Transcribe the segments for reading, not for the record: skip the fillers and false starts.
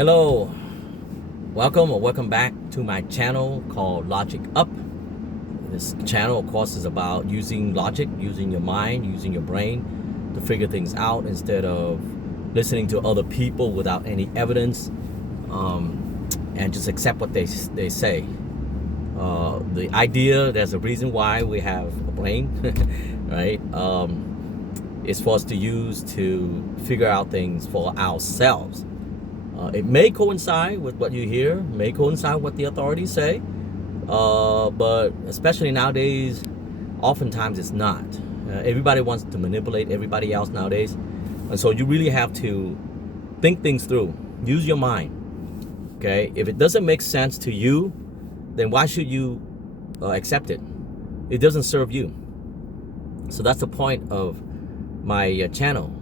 Hello, welcome back to my channel called Logic Up. This channel, of course, is about using logic, using your mind, using your brain to figure things out instead of listening to other people without any evidence, and just accept what they say. The idea, there's a reason why we have a brain, right? Is for us to use to figure out things for ourselves. It may coincide with what you hear, may coincide with what the authorities say, but especially nowadays, oftentimes it's not. Everybody wants to manipulate everybody else nowadays, and so you really have to think things through. Use your mind, okay? If it doesn't make sense to you, then why should you accept it? It doesn't serve you. So that's the point of my channel.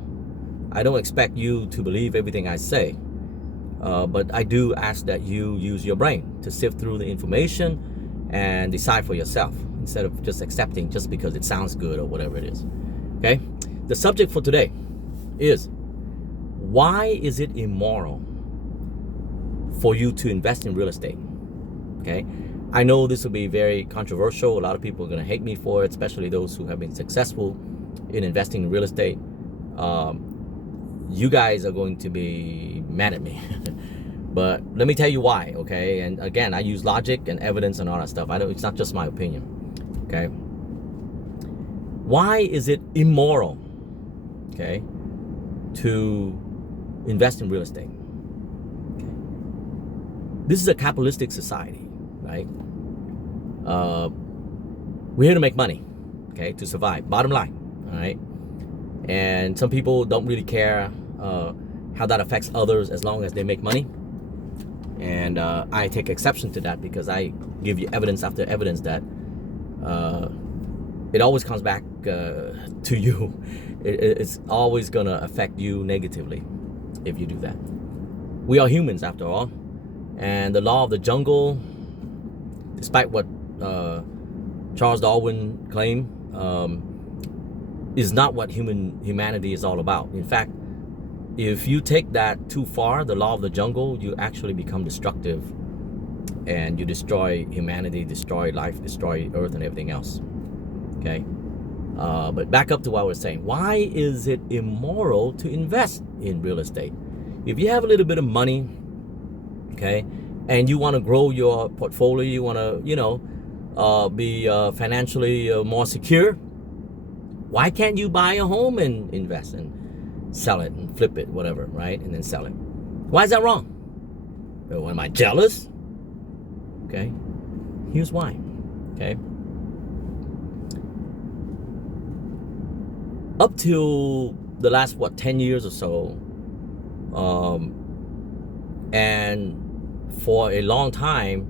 I don't expect you to believe everything I say. But I do ask that you use your brain to sift through the information and decide for yourself instead of just accepting just because it sounds good or whatever it is. Okay? The subject for today is, why is it immoral for you to invest in real estate? Okay? I know this will be very controversial. A lot of people are going to hate me for it, especially those who have been successful in investing in real estate. You guys are going to be mad at me. But let me tell you why, okay? And again, I use logic and evidence and all that stuff. It's not just my opinion, okay? Why is it immoral, okay, to invest in real estate? Okay. This is a capitalistic society, right? We're here to make money, okay, to survive, bottom line, all right? And some people don't really care how that affects others as long as they make money. And I take exception to that because I give you evidence after evidence that it always comes back to you. It's always going to affect you negatively if you do that. We are humans after all. And the law of the jungle, despite what Charles Darwin claimed, is not what humanity is all about. In fact, if you take that too far, the law of the jungle, you actually become destructive and you destroy humanity, destroy life, destroy earth and everything else. Okay? But back up to what I was saying. Why is it immoral to invest in real estate? If you have a little bit of money, okay, and you want to grow your portfolio, you want to, be financially more secure, why can't you buy a home and invest and sell it and flip it, whatever, right? And then sell it. Why is that wrong? Well, am I jealous? Okay. Here's why. Okay. Up till the last, 10 years or so, and for a long time,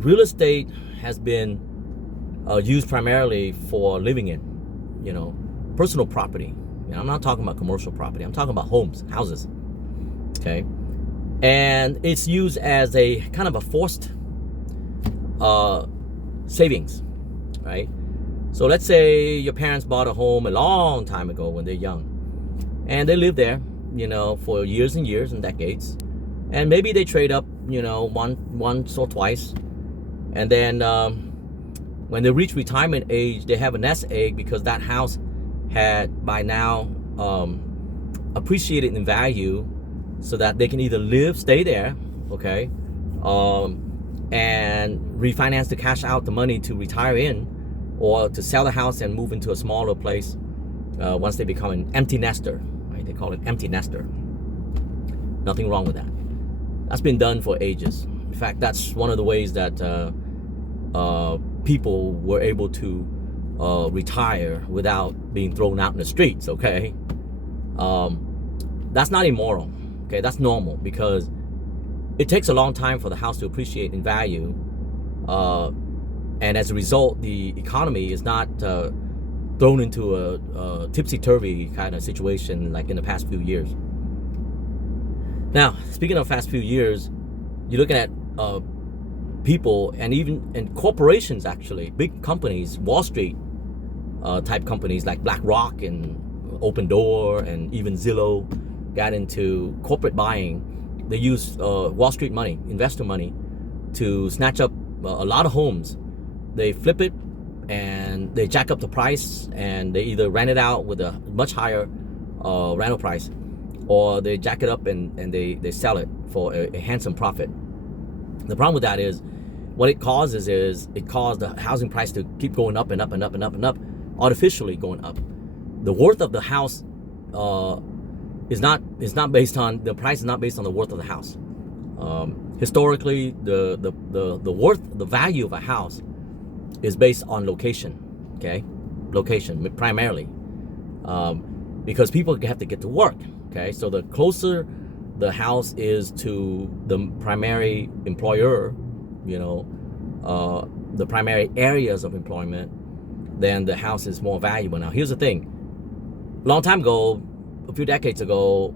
real estate has been used primarily for living in, personal property. I'm not talking about commercial property. I'm talking about homes, houses. Okay. And it's used as a kind of a forced savings, right? So let's say your parents bought a home a long time ago when they're young. And they live there, for years and years and decades. And maybe they trade up, once or twice. And then when they reach retirement age, they have a nest egg because that house had by now appreciated in value so that they can either stay there, okay, and refinance to cash out the money to retire in, or to sell the house and move into a smaller place once they become an empty nester, right? They call it empty nester. Nothing wrong with that. That's been done for ages. In fact, that's one of the ways that people were able to retire without being thrown out in the streets, okay? That's not immoral, okay? That's normal because it takes a long time for the house to appreciate in value, and as a result, the economy is not thrown into a tipsy-turvy kind of situation like in the past few years. Now, speaking of past few years, you're looking at people and corporations, actually, big companies, Wall Street type companies like BlackRock and Open Door and even Zillow got into corporate buying They use Wall Street money, investor money, to snatch up a lot of homes. They flip it and they jack up the price, and they either rent it out with a much higher rental price, or they jack it up and they sell it for a handsome profit. The problem with that is, what it causes is it caused the housing price to keep going up and up and up and up and up, artificially going up. The worth of the house is not based on the price, is not based on the worth of the house. Historically, the worth, the value of a house is based on location. Okay, location primarily, because people have to get to work. Okay, so the closer the house is to the primary employer, the primary areas of employment, then the house is more valuable. Now, here's the thing. A long time ago, a few decades ago,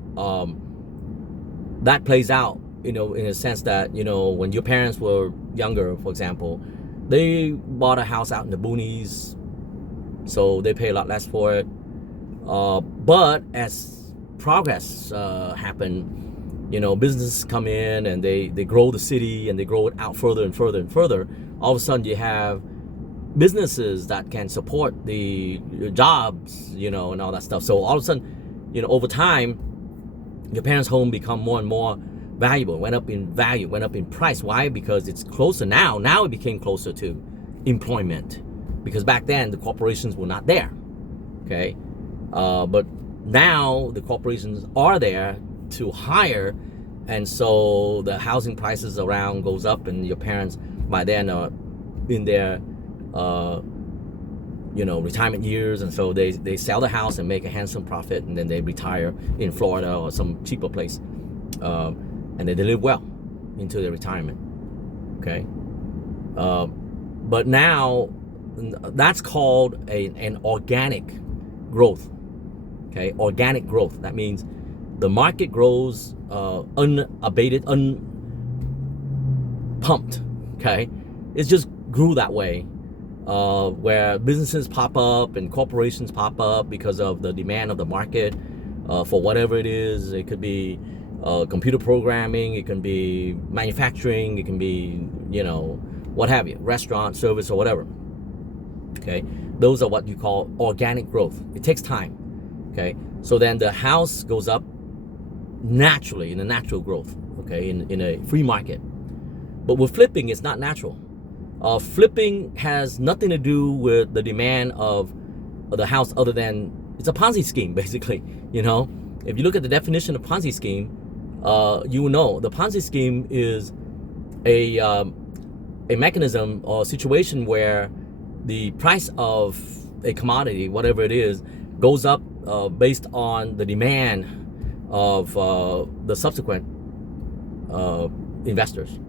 that plays out, in a sense that, when your parents were younger, for example, they bought a house out in the boonies, so they pay a lot less for it. But as progress happened, businesses come in and they grow the city, and they grow it out further and further and further. All of a sudden, you have businesses that can support the jobs, and all that stuff. So all of a sudden, over time, your parents' home become more and more valuable, went up in value, went up in price. Why? Because it's closer now. Now it became closer to employment, because back then the corporations were not there. Okay, but now the corporations are there to hire, and so the housing prices around goes up, and your parents by then are in their retirement years, and so they sell the house and make a handsome profit, and then they retire in Florida or some cheaper place, and they live well into their retirement. Okay, but now that's called an organic growth. Okay, organic growth. That means the market grows unabated, unpumped. Okay, it just grew that way, where businesses pop up and corporations pop up because of the demand of the market for whatever it is. It could be computer programming, it can be manufacturing, it can be what have you, restaurant, service, or whatever. Okay, those are what you call organic growth. It takes time. Okay, so then the house goes up naturally, in a natural growth. Okay, in a free market. But with flipping, it's not natural. Flipping has nothing to do with the demand of the house, other than it's a Ponzi scheme, basically. If you look at the definition of Ponzi scheme, you will know the Ponzi scheme is a mechanism or situation where the price of a commodity, whatever it is, goes up based on the demand of the subsequent investors.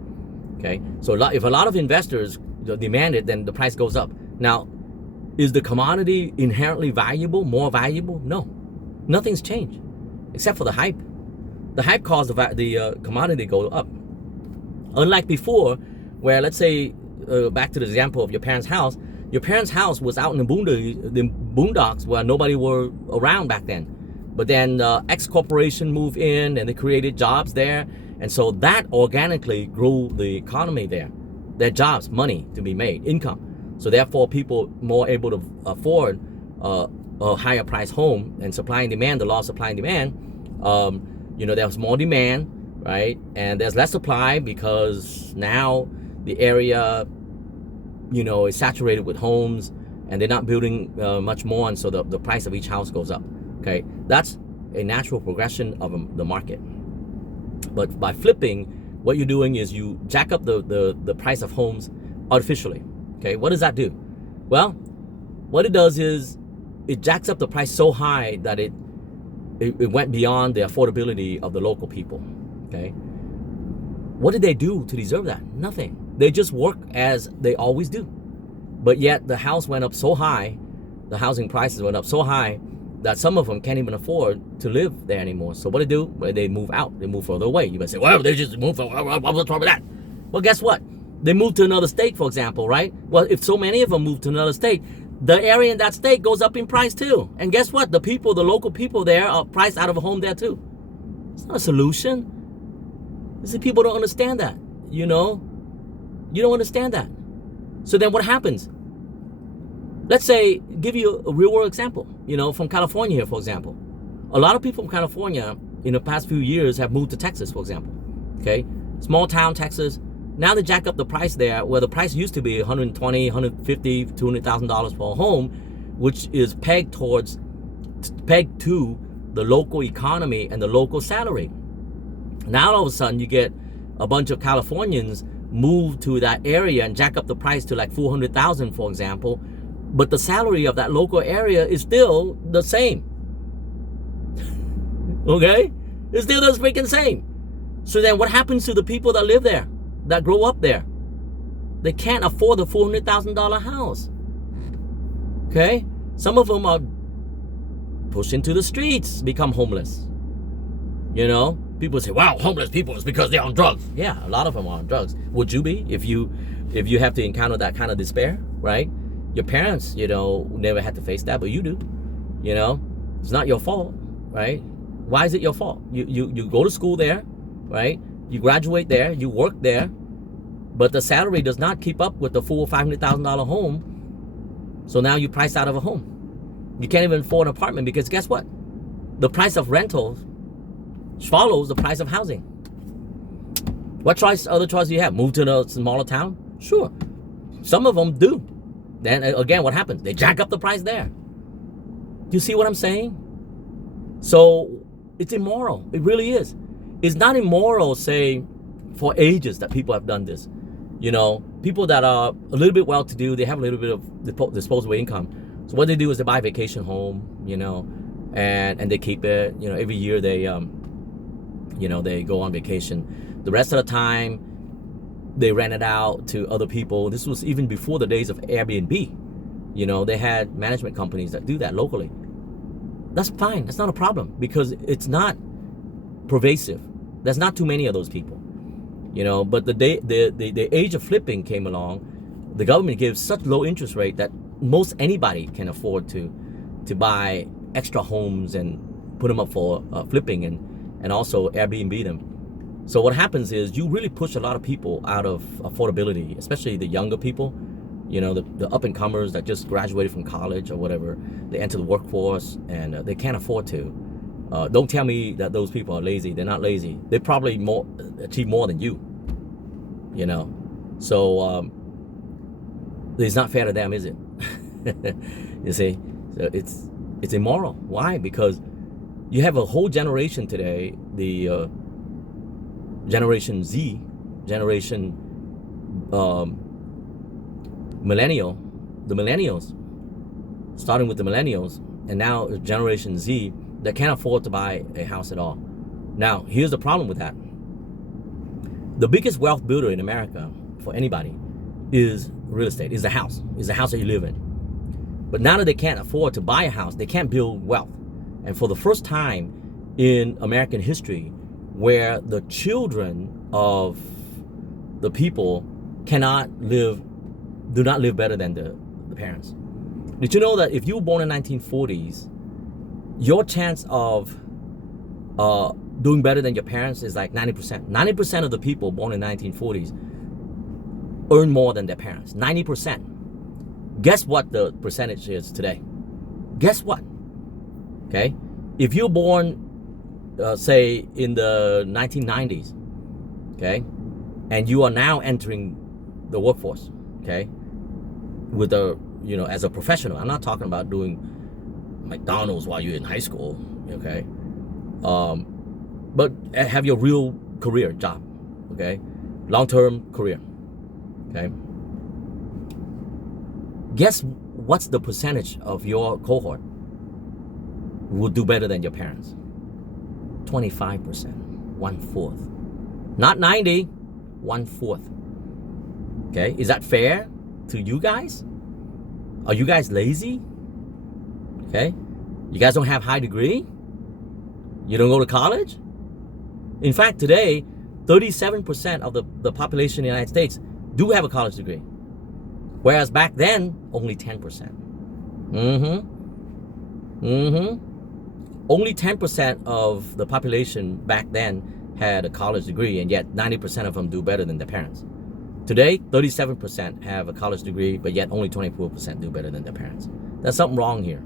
Okay, so if a lot of investors demand it, then the price goes up. Now, is the commodity inherently valuable, more valuable? No, nothing's changed except for the hype. The hype caused the commodity to go up. Unlike before, where, let's say, back to the example of your parents' house. Your parents' house was out in the boondocks where nobody were around back then. But then X corporation moved in and they created jobs there. And so that organically grew the economy there. There are jobs, money to be made, income. So therefore, people more able to afford a higher price home, and supply and demand, the law of supply and demand. There's more demand, right? And there's less supply because now the area, is saturated with homes, and they're not building much more, and so the price of each house goes up. Okay, that's a natural progression of the market. But by flipping, what you're doing is you jack up the price of homes artificially. Okay, what does that do? Well, what it does is it jacks up the price so high that it went beyond the affordability of the local people. Okay, what did they do to deserve that? Nothing. They just work as they always do. But yet the house went up so high, the housing prices went up so high that some of them can't even afford to live there anymore. So what they do? Well, they move out. They move further away. You might say, well, they just move. What's wrong with that? Well, guess what? They move to another state, for example, right? Well, if so many of them move to another state, the area in that state goes up in price too. And guess what? The local people there are priced out of a home there too. It's not a solution. You see, people don't understand that, you know? You don't understand that. So then what happens? Let's say, give you a real world example, you know, from California here, for example. A lot of people from California in the past few years have moved to Texas, for example. Okay? Small town Texas. Now they jack up the price there, where the price used to be $120,000, $150,000, $200,000 for a home, which is pegged to the local economy and the local salary. Now all of a sudden you get a bunch of Californians move to that area and jack up the price to like $400,000, for example, but the salary of that local area is still the same. Okay? It's still the freaking same. So then what happens to the people that live there, that grow up there? They can't afford a $400,000 house. Okay? Some of them are pushed into the streets, become homeless. You know? People say, wow, homeless people is because they're on drugs. Yeah, a lot of them are on drugs. Would you be if you have to encounter that kind of despair, right? Your parents, you know, never had to face that, but you do. You know? It's not your fault, right? Why is it your fault? You go to school there, right? You graduate there, you work there, but the salary does not keep up with the full $500,000 home. So now you're priced out of a home. You can't even afford an apartment because guess what? The price of rentals follows the price of housing. What other choice do you have? Move to a smaller town? Sure. Some of them do. Then again, what happens? They jack up the price there. Do you see what I'm saying? So it's immoral. It really is. It's not immoral, say, for ages that people have done this. You know, people that are a little bit well-to-do, they have a little bit of disposable income. So what they do is they buy a vacation home, you know, and they keep it. You know, every year they they go on vacation. The rest of the time, they rent it out to other people. This was even before the days of Airbnb. You know, they had management companies that do that locally. That's fine. That's not a problem because it's not pervasive. There's not too many of those people. You know, but the age of flipping came along. The government gives such low interest rate that most anybody can afford to buy extra homes and put them up for flipping and also Airbnb them. So what happens is you really push a lot of people out of affordability, especially the younger people, you know, the up-and-comers that just graduated from college or whatever. They enter the workforce and they can't afford to. Don't tell me that those people are lazy. They're not lazy. They probably achieve more than you, you know. So it's not fair to them, is it? You see, so it's immoral. Why? Because you have a whole generation today, the Generation Z, generation millennial, the millennials, starting with the millennials, and now Generation Z that can't afford to buy a house at all. Now, here's the problem with that. The biggest wealth builder in America for anybody is real estate, is the house that you live in. But now that they can't afford to buy a house, they can't build wealth. And for the first time in American history, where the children of the people do not live better than the parents. Did you know that if you were born in 1940s, your chance of doing better than your parents is like 90%. 90% of the people born in 1940s earn more than their parents. 90%. Guess what the percentage is today? Guess what? Okay? If you're born, say, in the 1990s, okay, and you are now entering the workforce, okay, with as a professional. I'm not talking about doing McDonald's while you're in high school, okay, but have your real career job, okay, long-term career, okay. Guess what's the percentage of your cohort will do better than your parents? 25%, 1/4. Not 90, 1/4. Okay, is that fair to you guys? Are you guys lazy? Okay, you guys don't have high degree? You don't go to college? In fact, today, 37% of the population in the United States do have a college degree. Whereas back then, only 10%. Only 10% of the population back then had a college degree, and yet 90% of them do better than their parents. Today, 37% have a college degree, but yet only 24% do better than their parents. There's something wrong here.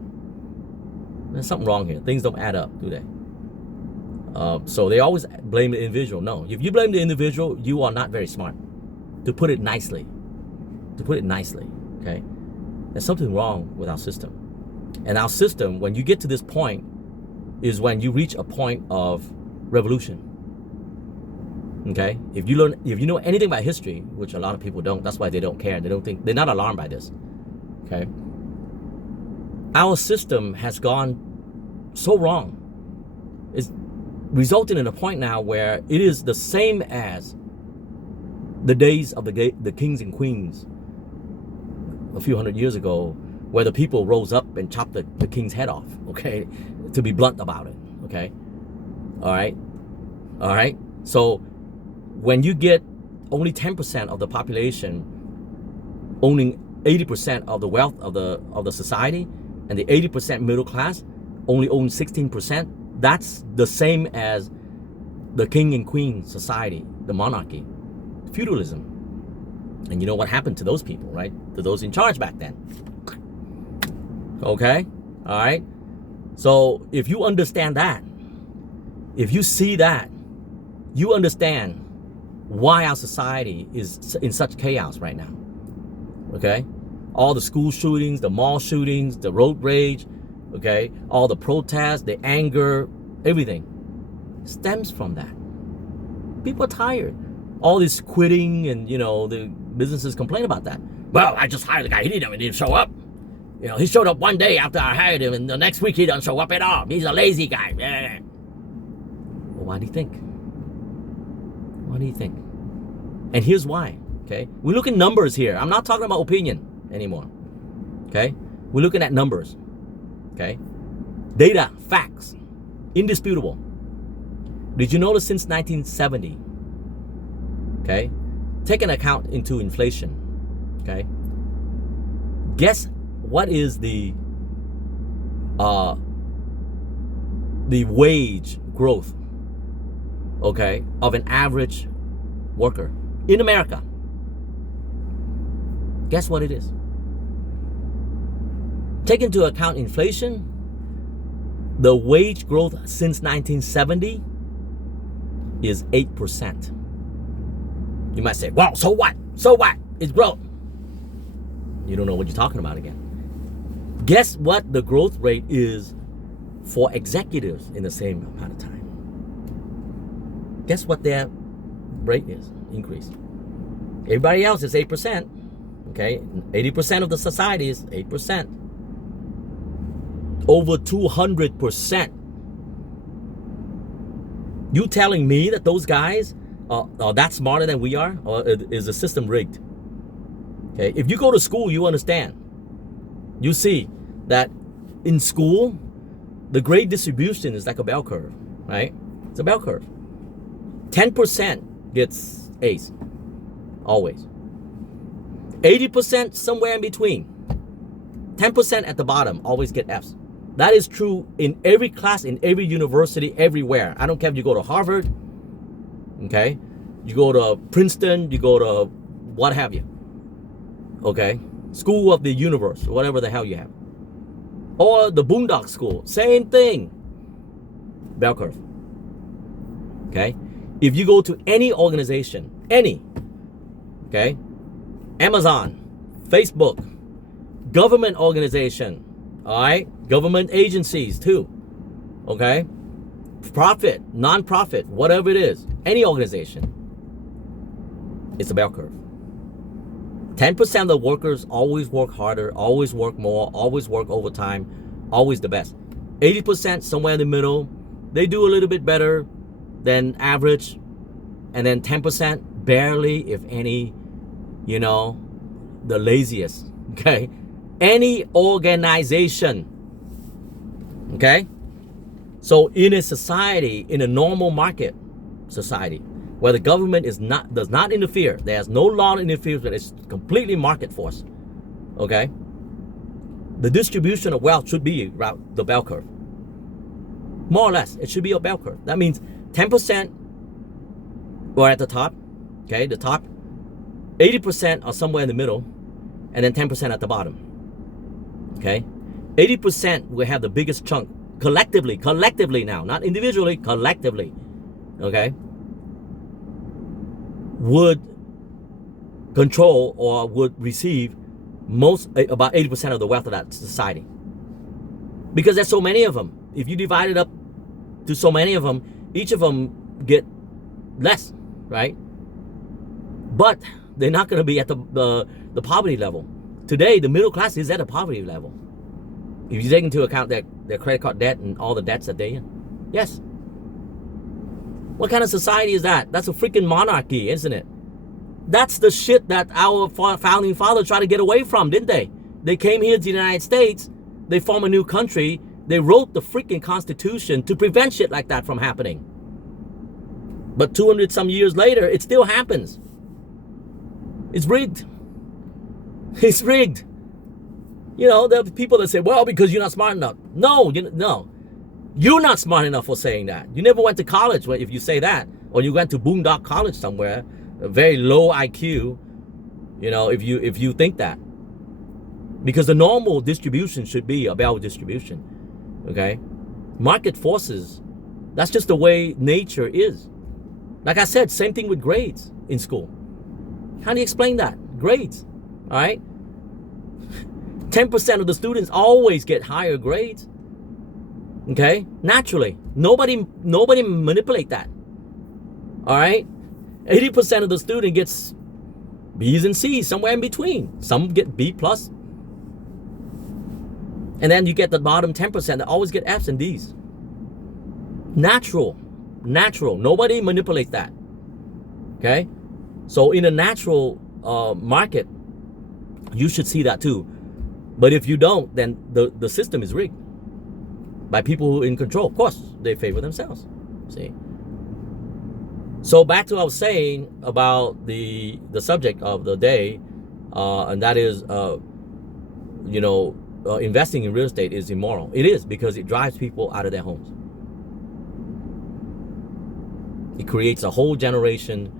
There's something wrong here. Things don't add up, do they? So they always blame the individual. No, if you blame the individual, you are not very smart. To put it nicely. Okay? There's something wrong with our system. And our system, when you get to this point, is when you reach a point of revolution. Okay? If you know anything about history, which a lot of people don't, that's why they don't care. They don't think, they're not alarmed by this. Okay? Our system has gone so wrong. It's resulting in a point now where it is the same as the days of the kings and queens a few hundred years ago, where the people rose up and chopped the king's head off, okay? To be blunt about it, okay? All right? So when you get only 10% of the population owning 80% of the wealth of the society, and the 80% middle class only own 16%, that's the same as the king and queen society, the monarchy, feudalism. And you know what happened to those people, right? To those in charge back then. Okay? All right? So if you understand that, if you see that, you understand why our society is in such chaos right now. Okay? All the school shootings, the mall shootings, the road rage, okay? All the protests, the anger, everything stems from that. People are tired. All this quitting, and the businesses complain about that. Well, I just hired the guy. He didn't show up. He showed up one day after I hired him, and the next week he doesn't show up at all. He's a lazy guy. Well, why do you think? And here's why, okay? We look at numbers here. I'm not talking about opinion anymore, okay? We're looking at numbers, okay? Data, facts, indisputable. Did you notice since 1970, okay? Take an account into inflation, okay? Guess what is the wage growth, okay, of an average worker in America? Guess what it is? Take into account inflation, the wage growth since 1970 is 8%. You might say, well, so what? It's growth. You don't know what you're talking about again. Guess what the growth rate is for executives in the same amount of time? Guess what their rate is, increase? Everybody else is 8%. Okay, 80% of the society is 8%. Over 200%. You telling me that those guys are that smarter than we are? Or is the system rigged? Okay, if you go to school, you understand. You see that in school, the grade distribution is like a bell curve, right? It's a bell curve. 10% gets A's, always. 80% somewhere in between. 10% at the bottom always get F's. That is true in every class, in every university, everywhere. I don't care if you go to Harvard, okay? You go to Princeton, you go to what have you, okay? School of the universe, whatever the hell you have. Or the Boondock School, same thing. Bell curve, okay? If you go to any organization, okay? Amazon, Facebook, government organization, all right? Government agencies too, okay? Profit, non-profit, whatever it is, any organization, it's a bell curve. 10% of the workers always work harder, always work more, always work overtime, always the best. 80% somewhere in the middle, they do a little bit better than average, and then 10% barely, if any, the laziest, okay? Any organization, okay? So in a society, in a normal market society, where the government does not interfere, there's no law that interferes, but it's completely market force, okay? The distribution of wealth should be the bell curve. More or less, it should be a bell curve. That means 10% or at the top. Okay, the top 80% are somewhere in the middle, and then 10% at the bottom. Okay, 80% will have the biggest chunk collectively now, not individually, collectively. Okay, would control or would receive about 80% of the wealth of that society, because there's so many of them. If you divide it up to so many of them, each of them get less, right? But they're not going to be at the poverty level. Today, the middle class is at a poverty level. If you take into account their credit card debt and all the debts that they're in. Yes. What kind of society is that? That's a freaking monarchy, isn't it? That's the shit that our founding fathers tried to get away from, didn't they? They came here to the United States. They formed a new country. They wrote the freaking Constitution to prevent shit like that from happening. But 200 some years later, it still happens. It's rigged. It's rigged. You know, there are people that say, well, because you're not smart enough. No, no. You're not smart enough for saying that. You never went to college if you say that. Or you went to Boondock College somewhere, a very low IQ, you know, if you think that. Because the normal distribution should be a balanced distribution. Okay? Market forces, that's just the way nature is. Like I said, same thing with grades in school. How do you explain that? Grades. All right? 10% of the students always get higher grades. Okay? Naturally. Nobody manipulate that. All right? 80% of the student gets B's and C's, somewhere in between. Some get B plus. And then you get the bottom 10% that always get F's and D's. Natural. Nobody manipulates that. Okay? So in a natural market, you should see that too. But if you don't, then the system is rigged by people who are in control. Of course, they favor themselves. See? So back to what I was saying about the subject of the day, and that is, investing in real estate is immoral. It is, because it drives people out of their homes. It creates a whole generation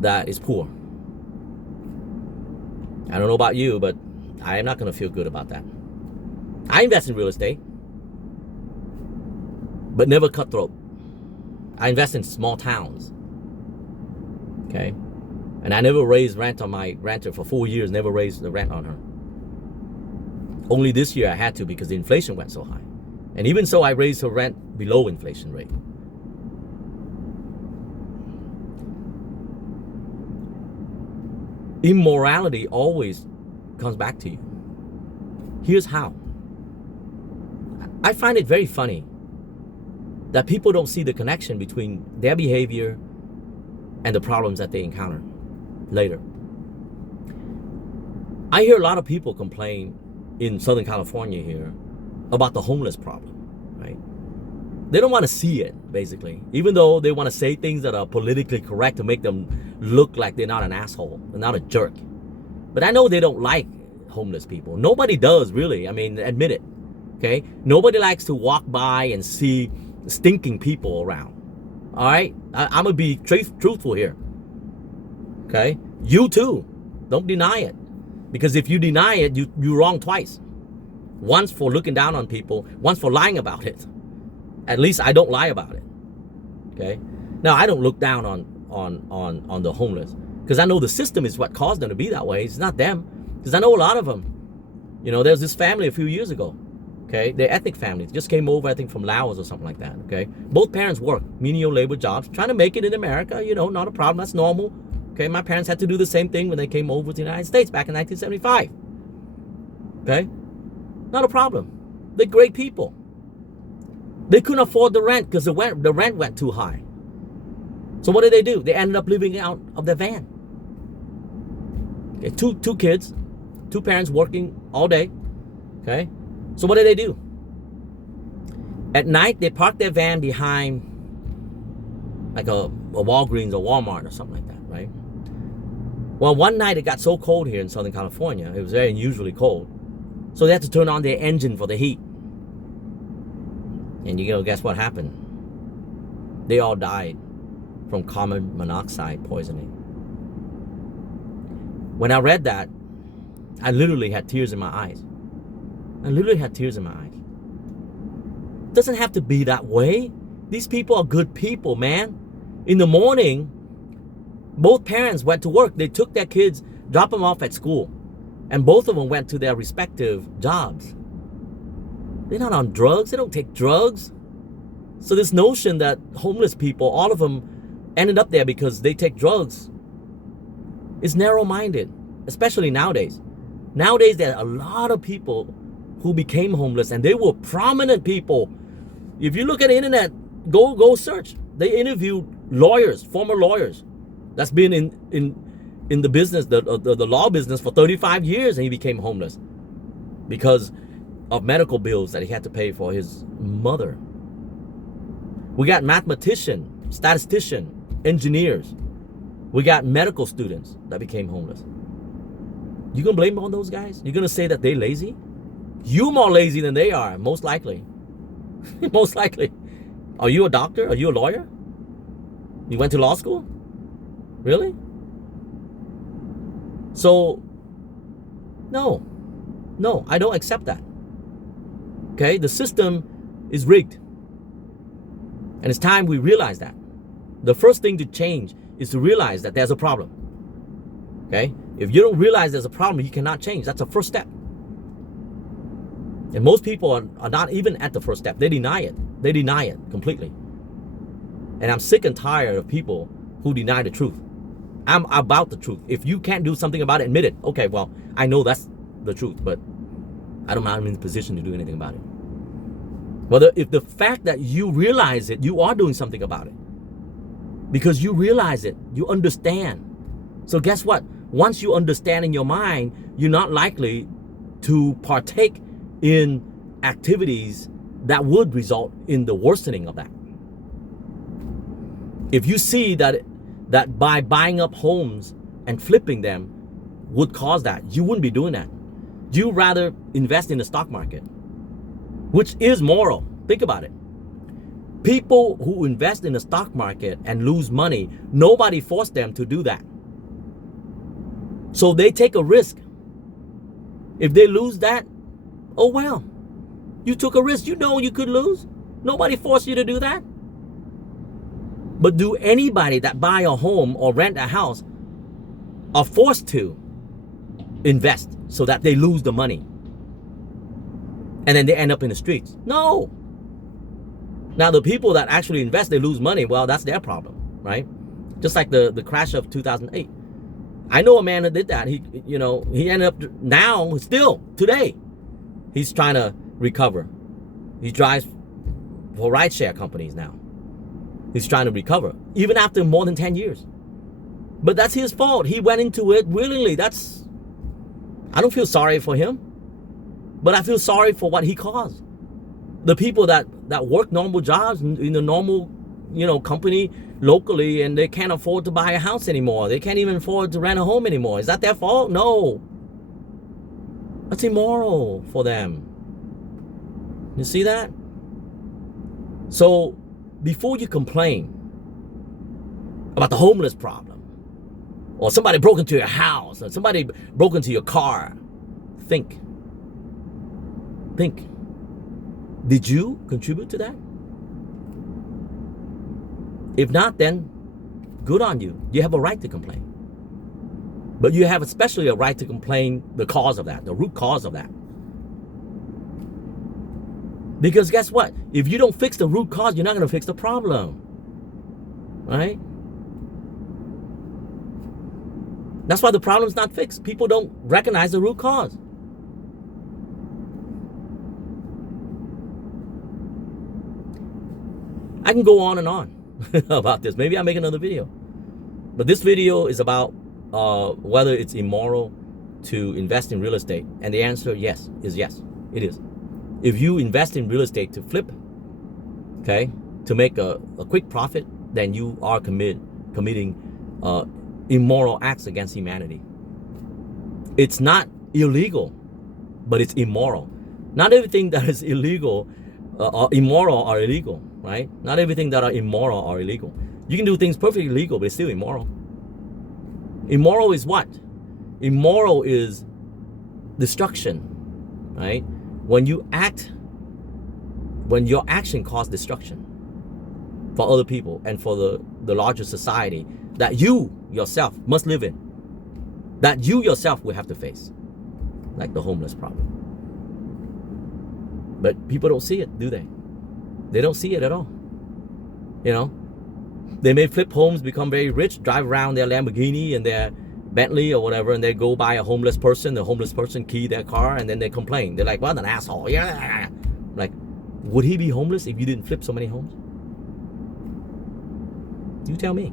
that is poor. I don't know about you, but I am not going to feel good about that. I invest in real estate, but never cutthroat. I invest in small towns. Okay? And I never raised rent on my renter for 4 years, never raised the rent on her. Only this year I had to because the inflation went so high. And even so, I raised her rent below inflation rate. Immorality always comes back to you. Here's how. I find it very funny that people don't see the connection between their behavior and the problems that they encounter later. I hear a lot of people complain in Southern California here about the homeless problem, right? They don't want to see it, basically, even though they want to say things that are politically correct to make them look like they're not an asshole, they're not a jerk. But I know they don't like homeless people. Nobody does, really. I mean, admit it, okay? Nobody likes to walk by and see stinking people around. All right? I'm going to be truthful here, okay? You too. Don't deny it. Because if you deny it, you're wrong twice. Once for looking down on people, once for lying about it. At least I don't lie about it. Okay? Now, I don't look down on the homeless, because I know the system is what caused them to be that way. It's not them. Because I know a lot of them. You know, there's this family a few years ago. Okay? They're ethnic families. Just came over, I think, from Laos or something like that. Okay? Both parents work menial labor jobs, trying to make it in America. You know, not a problem. That's normal. Okay, my parents had to do the same thing when they came over to the United States back in 1975. Okay? Not a problem. They're great people. They couldn't afford the rent because the rent went too high. So what did they do? They ended up living out of their van. Okay, two kids, two parents working all day. Okay? So what did they do? At night, they parked their van behind like a Walgreens or Walmart or something like that, right? Well, one night it got so cold here in Southern California, it was very unusually cold. So they had to turn on their engine for the heat. And guess what happened? They all died from carbon monoxide poisoning. When I read that, I literally had tears in my eyes. I literally had tears in my eyes. It doesn't have to be that way. These people are good people, man. In the morning, both parents went to work. They took their kids, dropped them off at school, and both of them went to their respective jobs. They're not on drugs. They don't take drugs. So this notion that homeless people, all of them ended up there because they take drugs, is narrow-minded, especially nowadays. Nowadays, there are a lot of people who became homeless, and they were prominent people. If you look at the internet, go search. They interviewed lawyers, former lawyers, that's been in the business, the law business for 35 years, and he became homeless because of medical bills that he had to pay for his mother. We got mathematician, statistician, engineers. We got medical students that became homeless. You gonna blame on those guys? You're gonna say that they're lazy? You're more lazy than they are, most likely. Most likely. Are you a doctor? Are you a lawyer? You went to law school? Really? So, no, I don't accept that. Okay, the system is rigged. And it's time we realize that. The first thing to change is to realize that there's a problem. Okay? If you don't realize there's a problem, you cannot change. That's the first step. And most people are not even at the first step. They deny it. They deny it completely. And I'm sick and tired of people who deny the truth. I'm about the truth. If you can't do something about it, admit it. Okay, well, I know that's the truth, but I'm not in the position to do anything about it. Well, if the fact that you realize it, you are doing something about it. Because you realize it, you understand. So guess what? Once you understand in your mind, you're not likely to partake in activities that would result in the worsening of that. If you see that by buying up homes and flipping them would cause that, you wouldn't be doing that. You rather invest in the stock market, which is moral. Think about it. People who invest in the stock market and lose money, nobody forced them to do that. So they take a risk. If they lose that, oh well, you took a risk. You know you could lose. Nobody forced you to do that. But do anybody that buy a home or rent a house are forced to invest so that they lose the money and then they end up in the streets? No. Now the people that actually invest, they lose money. Well, that's their problem, right? Just like the crash of 2008. I know a man that did that. He ended up now, still today, he's trying to recover. He drives for rideshare companies now. He's trying to recover, even after more than 10 years. But that's his fault. He went into it willingly. I don't feel sorry for him, but I feel sorry for what he caused. The people that work normal jobs in a normal, company locally, and they can't afford to buy a house anymore. They can't even afford to rent a home anymore. Is that their fault? No. That's immoral for them. You see that? So before you complain about the homeless problem, or somebody broke into your house, or somebody broke into your car, think. Did you contribute to that? If not, then good on you. You have a right to complain. But you have especially a right to complain the cause of that, the root cause of that. Because guess what? If you don't fix the root cause, you're not going to fix the problem. Right? That's why the problem's not fixed. People don't recognize the root cause. I can go on and on about this. Maybe I'll make another video. But this video is about whether it's immoral to invest in real estate. And the answer, yes, is yes. It is. If you invest in real estate to flip, okay, to make a quick profit, then you are committing immoral acts against humanity. It's not illegal, but it's immoral. Not everything that is illegal or immoral are illegal, right? Not everything that are immoral are illegal. You can do things perfectly legal, but it's still immoral. Immoral is what? Immoral is destruction, right? When you act, when your action causes destruction for other people and for the larger society that you yourself must live in, that you yourself will have to face, like the homeless problem. But people don't see it, do they? They don't see it at all. You know, they may flip homes, become very rich, drive around their Lamborghini and their Bentley or whatever, and they go by a homeless person. The homeless person key their car, and then they complain. They're like, "What an asshole!" Yeah, like, would he be homeless if you didn't flip so many homes? You tell me.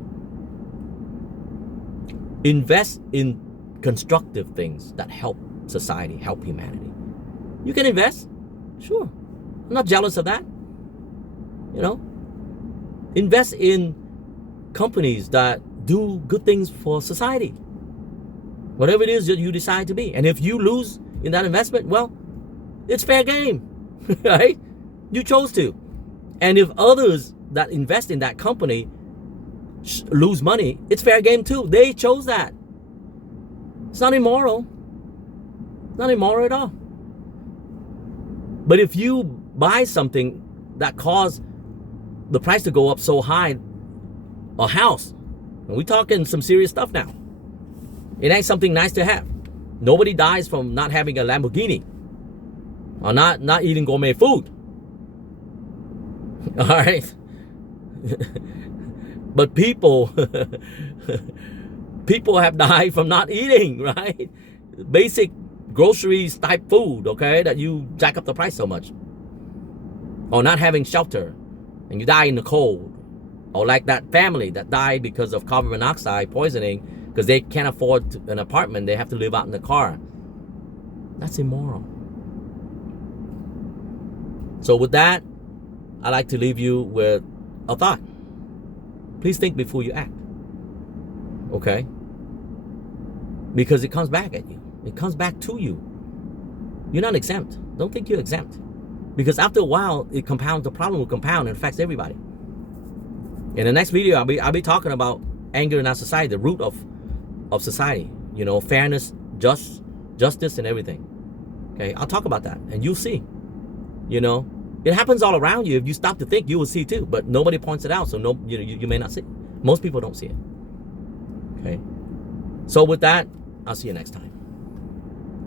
Invest in constructive things that help society, help humanity. You can invest, sure. I'm not jealous of that. You know, invest in companies that do good things for society, whatever it is that you decide to be. And if you lose in that investment, well, it's fair game, right? You chose to. And if others that invest in that company lose money, it's fair game too. They chose that. It's not immoral. Not immoral at all. But if you buy something that caused the price to go up so high, a house, and we're talking some serious stuff now. It ain't something nice to have. Nobody dies from not having a Lamborghini or not eating gourmet food. All right. But people have died from not eating, right? Basic groceries type food, okay, that you jack up the price so much. Or not having shelter and you die in the cold. Or like that family that died because of carbon monoxide poisoning because they can't afford an apartment. They have to live out in the car. That's immoral. So with that, I'd like to leave you with a thought. Please think before you act. Okay? Because it comes back at you. It comes back to you. You're not exempt. Don't think you're exempt. Because after a while, it compounds. The problem will compound and affects everybody. In the next video, I'll be talking about anger in our society, the root of society. You know, fairness, justice, and everything. Okay, I'll talk about that, and you'll see. You know, it happens all around you. If you stop to think, you will see too. But nobody points it out, so no, you may not see it. Most people don't see it. Okay. So with that, I'll see you next time.